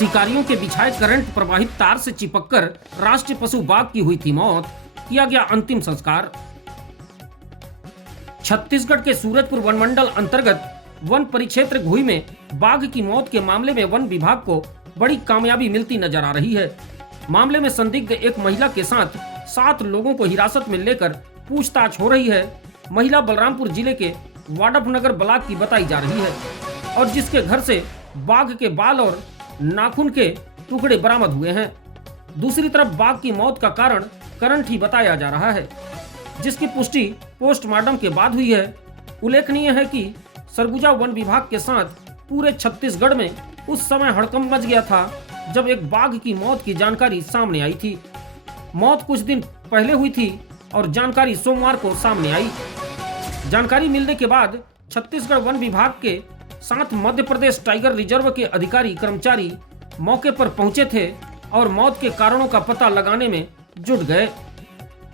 शिकारियों के बिछाए करंट प्रवाहित तार से चिपककर राष्ट्रीय पशु बाघ की हुई थी मौत, किया गया अंतिम संस्कार। छत्तीसगढ़ के सूरजपुर वनमंडल अंतर्गत वन परिक्षेत्र घुई में बाघ की मौत के मामले में वन विभाग को बड़ी कामयाबी मिलती नजर आ रही है। मामले में संदिग्ध एक महिला के साथ 7 लोगों को हिरासत में लेकर पूछताछ हो रही है। महिला बलरामपुर जिले के वाडफनगर ब्लॉक की बताई जा रही है और जिसके घर से बाघ के बाल और नाखून के टुकड़े बरामद हुए हैं। दूसरी तरफ बाघ की मौत का कारण करंट ही बताया जा रहा है, जिसकी पुष्टि पोस्टमार्टम के बाद हुई है। उल्लेखनीय है कि सरगुजा वन विभाग के साथ पूरे छत्तीसगढ़ में उस समय हड़कंप मच गया था जब एक बाघ की मौत की जानकारी सामने आई थी। मौत कुछ दिन पहले हुई थी और जानकारी सोमवार को सामने आई। जानकारी मिलने के बाद छत्तीसगढ़ वन विभाग के साथ मध्य प्रदेश टाइगर रिजर्व के अधिकारी कर्मचारी मौके पर पहुंचे थे और मौत के कारणों का पता लगाने में जुट गए।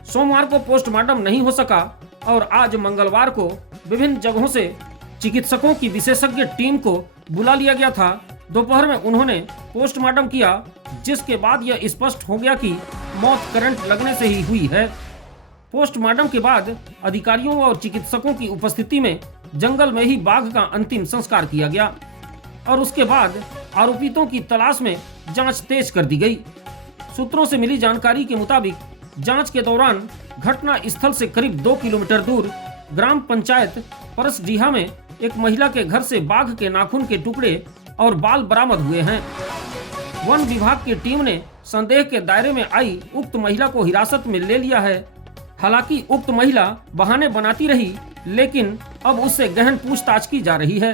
सोमवार को पोस्टमार्टम नहीं हो सका और आज मंगलवार को विभिन्न जगहों से चिकित्सकों की विशेषज्ञ टीम को बुला लिया गया था। दोपहर में उन्होंने पोस्टमार्टम किया, जिसके बाद यह स्पष्ट हो गया कि मौत करंट लगने से ही हुई है। पोस्टमार्टम के बाद अधिकारियों और चिकित्सकों की उपस्थिति में जंगल में ही बाघ का अंतिम संस्कार किया गया और उसके बाद आरोपितों की तलाश में जांच तेज कर दी गई। सूत्रों से मिली जानकारी के मुताबिक जांच के दौरान घटना स्थल से करीब 2 किलोमीटर दूर ग्राम पंचायत परसडीहा में एक महिला के घर से बाघ के नाखून के टुकड़े और बाल बरामद हुए हैं। वन विभाग की टीम ने संदेह के दायरे में आई उक्त महिला को हिरासत में ले लिया है। हालांकि उक्त महिला बहाने बनाती रही, लेकिन अब उससे गहन पूछताछ की जा रही है।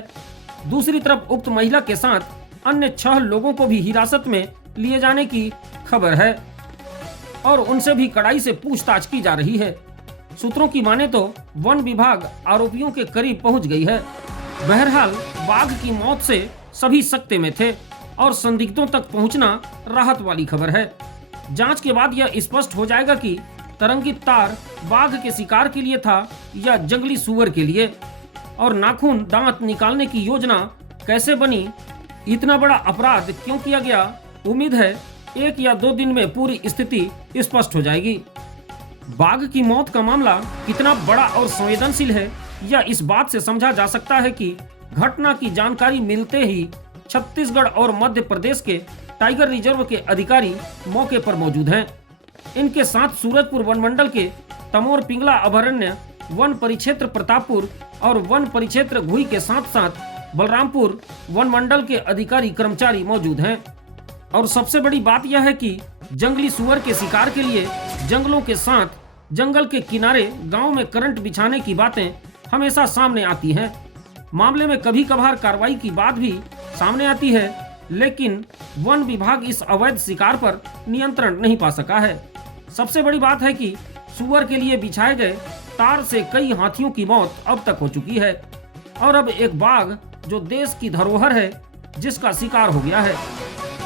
दूसरी तरफ उक्त महिला के साथ अन्य 6 लोगों को भी हिरासत में लिए जाने की खबर है और उनसे भी कड़ाई से पूछताछ की जा रही है। सूत्रों की माने तो वन विभाग आरोपियों के करीब पहुंच गई है। बहरहाल बाघ की मौत से सभी सकते में थे और संदिग्धों तक पहुंचना राहत वाली खबर है। जांच के बाद यह स्पष्ट हो जाएगा कि तरंगित तार बाघ के शिकार के लिए था या जंगली सूअर के लिए, और नाखून दांत निकालने की योजना कैसे बनी, इतना बड़ा अपराध क्यों किया गया। उम्मीद है 1 या 2 दिन में पूरी स्थिति स्पष्ट हो जाएगी। बाघ की मौत का मामला कितना बड़ा और संवेदनशील है, यह इस बात से समझा जा सकता है कि घटना की जानकारी मिलते ही छत्तीसगढ़ और मध्य प्रदेश के टाइगर रिजर्व के अधिकारी मौके पर मौजूद हैं। इनके साथ सूरजपुर वनमंडल के तमोर पिंगला अभयारण्य, वन परिक्षेत्र प्रतापपुर और वन परिक्षेत्र घुई के साथ साथ बलरामपुर वनमंडल के अधिकारी कर्मचारी मौजूद हैं। और सबसे बड़ी बात यह है कि जंगली सूअर के शिकार के लिए जंगलों के साथ जंगल के किनारे गांव में करंट बिछाने की बातें हमेशा सामने आती हैं। मामले में कभी कभार कार्रवाई की बात भी सामने आती है, लेकिन वन विभाग इस अवैध शिकार पर नियंत्रण नहीं पा सका है। सबसे बड़ी बात है कि सूअर के लिए बिछाए गए तार से कई हाथियों की मौत अब तक हो चुकी है और अब एक बाघ जो देश की धरोहर है, जिसका शिकार हो गया है।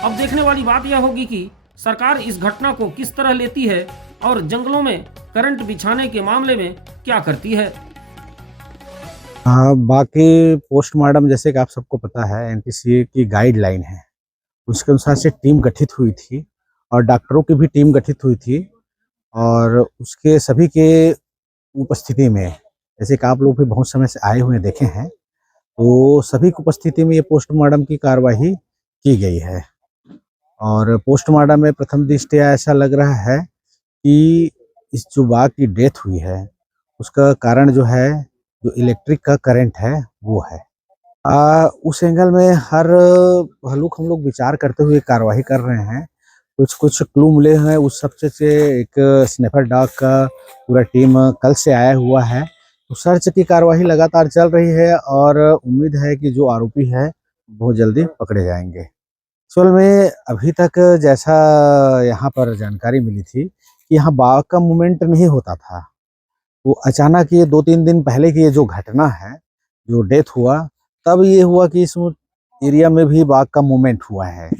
अब देखने वाली बात यह होगी कि सरकार इस घटना को किस तरह लेती है और जंगलों में करंट बिछाने के मामले में क्या करती है। बाकी पोस्टमार्टम जैसे कि आप सबको पता है एनटीसीए की गाइडलाइन है, उसके अनुसार से टीम गठित हुई थी और डॉक्टरों की भी टीम गठित हुई थी और उसके सभी के उपस्थिति में, जैसे कि आप लोग भी बहुत समय से आए हुए देखे हैं, तो सभी की उपस्थिति में ये पोस्टमार्टम की कार्यवाही की गई है। और पोस्टमार्टम में प्रथम दृष्टया ऐसा लग रहा है कि इस जो बाघ की डेथ हुई है उसका कारण जो है, जो इलेक्ट्रिक का करंट है वो है। उस एंगल में हर हल्लुक हम लोग विचार करते हुए कार्रवाई कर रहे हैं। कुछ क्लू मिले हैं, उस सबसे से एक स्नैपर डॉग का पूरा टीम कल से आया हुआ है। तो सर्च की कार्रवाई लगातार चल रही है और उम्मीद है कि जो आरोपी है बहुत जल्दी पकड़े जाएंगे। एक्चुअल में अभी तक जैसा यहाँ पर जानकारी मिली थी कि यहाँ बाघ का मूवमेंट नहीं होता था, तो अचानक ये 2-3 दिन पहले की ये जो घटना है, जो डेथ हुआ, तब ये हुआ कि इस एरिया में भी बाघ का मूवमेंट हुआ है।